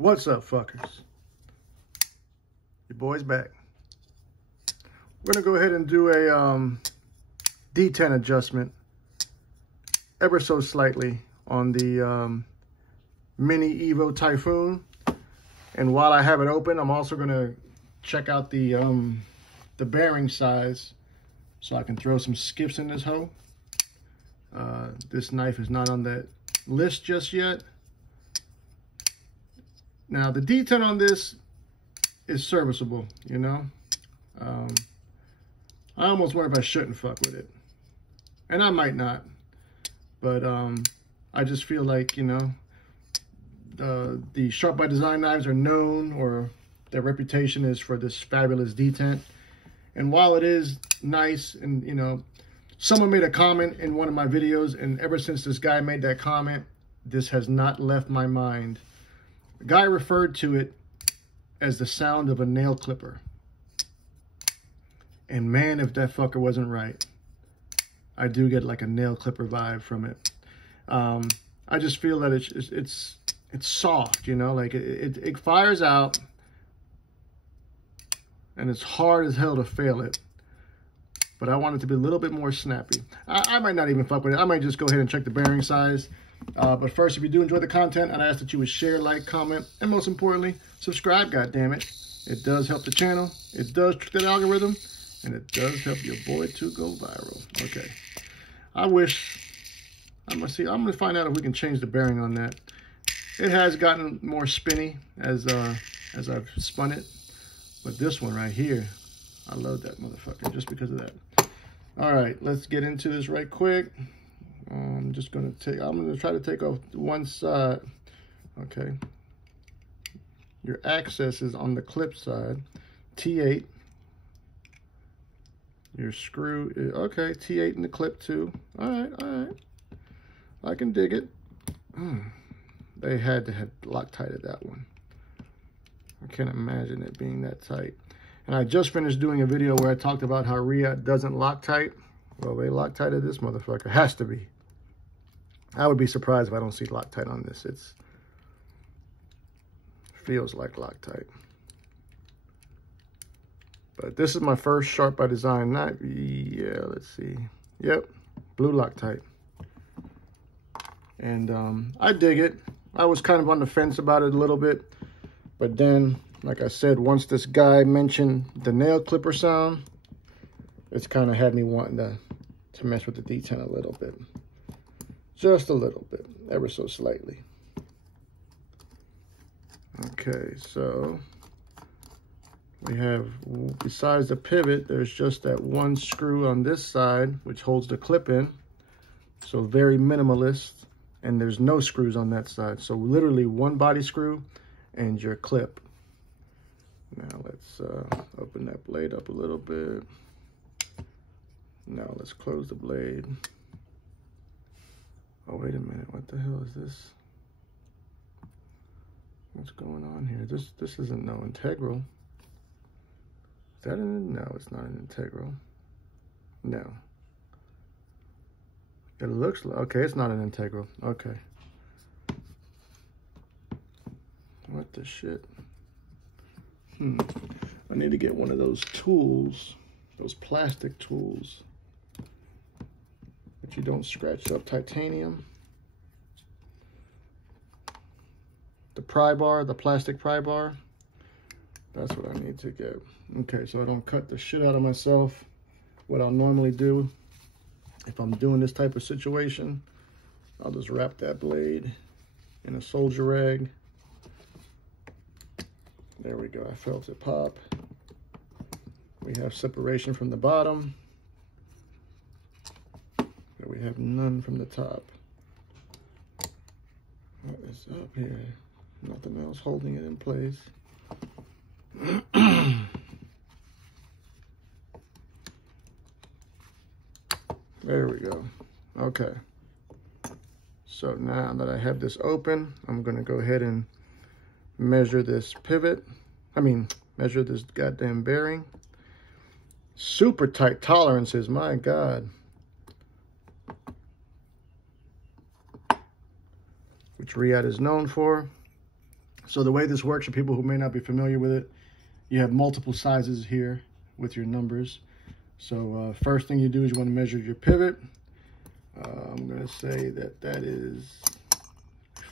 What's up, fuckers? Your boy's back. We're gonna go ahead and do a detent adjustment ever so slightly on the Mini Evo Typhoon. And while I have it open, I'm also gonna check out the bearing size so I can throw some skips in this hoe. This knife is not on that list just yet. Now the detent on this is serviceable, you know. I almost wonder if I shouldn't fuck with it, and I might not, but I just feel like, you know, the Sharp by Design knives are known, or their reputation is for this fabulous detent. And while it is nice, and you know, someone made a comment in one of my videos, and ever since this guy made that comment, this has not left my mind. The guy referred to it as the sound of a nail clipper. And man, if that fucker wasn't right. I do get like a nail clipper vibe from it. I just feel that it's soft, you know, like it fires out, and it's hard as hell to fail it. But I want it to be a little bit more snappy. I might not even fuck with it. I might just go ahead and check the bearing size. But first, if you do enjoy the content, I'd ask that you would share, like, comment, and most importantly, subscribe, goddammit. It does help the channel, it does trick that algorithm, and it does help your boy to go viral. Okay. I'm gonna find out if we can change the bearing on that. It has gotten more spinny as I've spun it. But this one right here, I love that motherfucker just because of that. All right, let's get into this right quick. I'm gonna try to take off one side. Okay. Your access is on the clip side. T8. Your screw is, okay, T8 in the clip too. All right. I can dig it. They had to have Loctited that one. I can't imagine it being that tight. And I just finished doing a video where I talked about how Riyadh doesn't Loctite. Well, they Loctited this motherfucker. Has to be. I would be surprised if I don't see Loctite on this. It feels like Loctite. But this is my first Sharp by Design knife. Yeah, let's see. Yep, blue Loctite. And I dig it. I was kind of on the fence about it a little bit. But then, like I said, once this guy mentioned the nail clipper sound, it's kind of had me wanting to mess with the detent a little bit. Just a little bit, ever so slightly. Okay, so we have, besides the pivot, there's just that one screw on this side, which holds the clip in. So very minimalist, and there's no screws on that side. So literally one body screw and your clip. Now let's open that blade up a little bit. Now let's close the blade. Oh, wait a minute, what the hell is this? What's going on here? This isn't no integral. Is that no, it's not an integral. No. It looks like, okay, it's not an integral. Okay. What the shit? I need to get one of those tools, those plastic tools, but you don't scratch up titanium. The pry bar, the plastic pry bar, that's what I need to get. Okay, so I don't cut the shit out of myself. What I'll normally do, if I'm doing this type of situation, I'll just wrap that blade in a soldier rag. There we go, I felt it pop. We have separation from the bottom, but we have none from the top. What is up here? Nothing else holding it in place. There we go. Okay. So now that I have this open, I'm gonna go ahead and measure this pivot. Measure this goddamn bearing. Super tight tolerances, my God. Which Riyadh is known for. So the way this works, for people who may not be familiar with it, you have multiple sizes here with your numbers. So first thing you do is you want to measure your pivot. I'm going to say that that is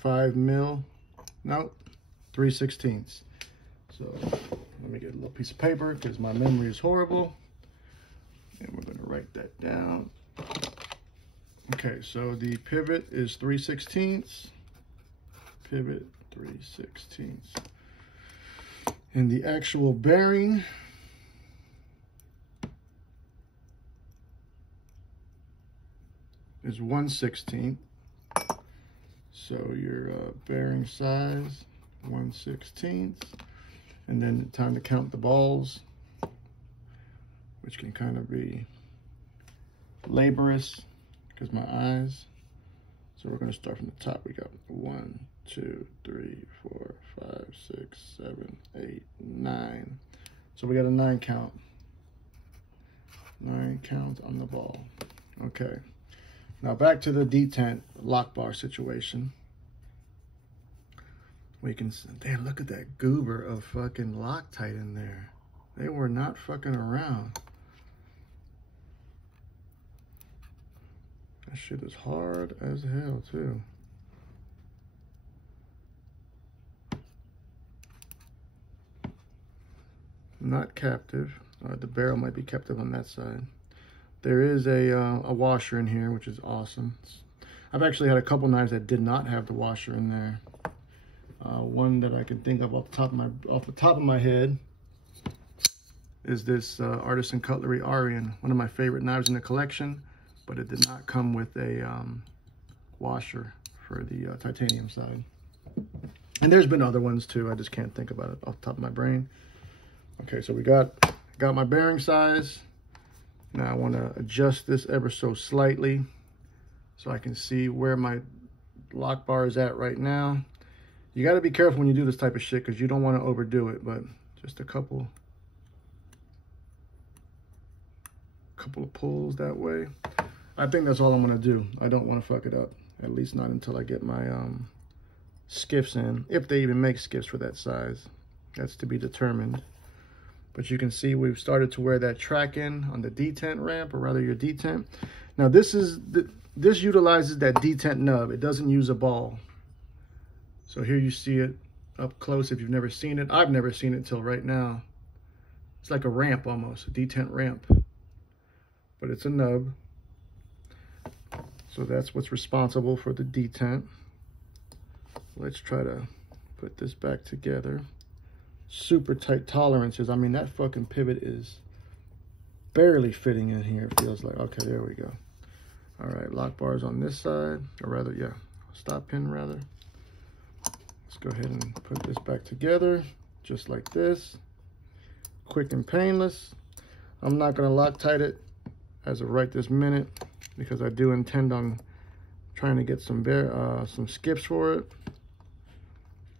5 mil, no, 3/16. So let me get a little piece of paper because my memory is horrible. And we're going to write that down. Okay, so the pivot is 3/16. Pivot 3/16. And the actual bearing is 1/16. So your bearing size, 1/16. And then time to count the balls, which can kind of be laborious because my eyes. So we're going to start from the top. We got 1, 2, 3, 4, 5, 6, 7, 8, 9. So we got a 9 count. 9 count on the ball. Okay. Now back to the detent lock bar situation. We can, damn, look at that goober of fucking Loctite in there. They were not fucking around. That shit is hard as hell too. Not captive. The barrel might be captive on that side. There is a washer in here, which is awesome. I've actually had a couple knives that did not have the washer in there. One that I can think of off the top of my head is this Artisan Cutlery Arian, one of my favorite knives in the collection, but it did not come with a washer for the titanium side. And there's been other ones too. I just can't think about it off the top of my brain. Okay, so we got my bearing size. Now I want to adjust this ever so slightly so I can see where my lock bar is at right now. You got to be careful when you do this type of shit because you don't want to overdo it, but just a couple of pulls that way. I think that's all I'm going to do. I don't want to fuck it up, at least not until I get my skiffs in, if they even make skiffs for that size. That's to be determined. But you can see we've started to wear that track in on the detent ramp, or rather your detent. Now this utilizes that detent nub. It doesn't use a ball. So here you see it up close if you've never seen it. I've never seen it till right now. It's like a ramp almost, a detent ramp. But it's a nub. So that's what's responsible for the detent. Let's try to put this back together. Super tight tolerances. I mean, that fucking pivot is barely fitting in here, it feels like. Okay, there we go. All right, lock bars on this side, or rather, yeah, stop pin rather. Let's go ahead and put this back together, just like this. Quick and painless. I'm not gonna Loctite it as of right this minute because I do intend on trying to get some skips for it.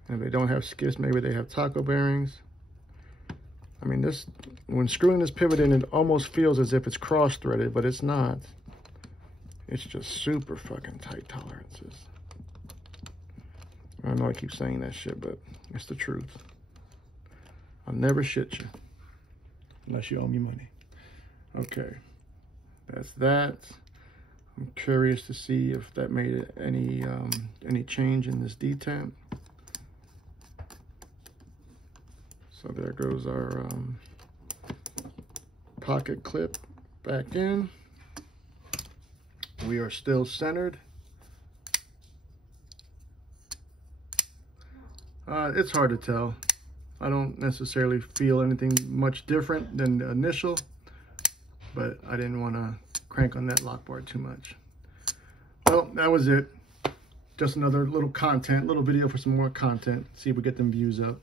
And if they don't have skips, maybe they have taco bearings. I mean, this, when screwing this pivot in, it almost feels as if it's cross-threaded, but it's not. It's just super fucking tight tolerances. I know I keep saying that shit, but it's the truth. I'll never shit you unless you owe me money. Okay, that's that. I'm curious to see if that made any change in this detent. So there goes our pocket clip back in. We are still centered. It's hard to tell. I don't necessarily feel anything much different than the initial, but I didn't want to crank on that lock bar too much. Well, that was it. Just another little video for some more content. See if we get them views up.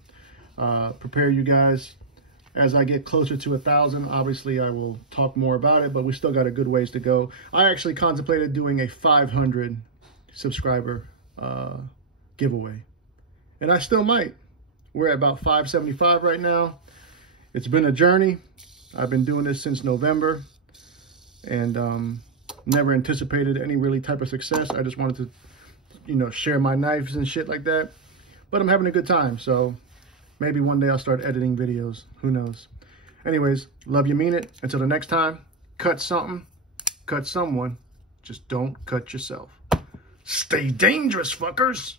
Prepare you guys. As I get closer to 1,000, obviously I will talk more about it, but we still got a good ways to go. I actually contemplated doing a 500 subscriber giveaway, and I still might. We're at about 575 right now. It's been a journey. I've been doing this since November, and never anticipated any really type of success. I just wanted to, you know, share my knives and shit like that. but I'm having a good time. So maybe one day I'll start editing videos. Who knows? Anyways, love you, mean it. Until the next time, cut something, cut someone. Just don't cut yourself. Stay dangerous, fuckers.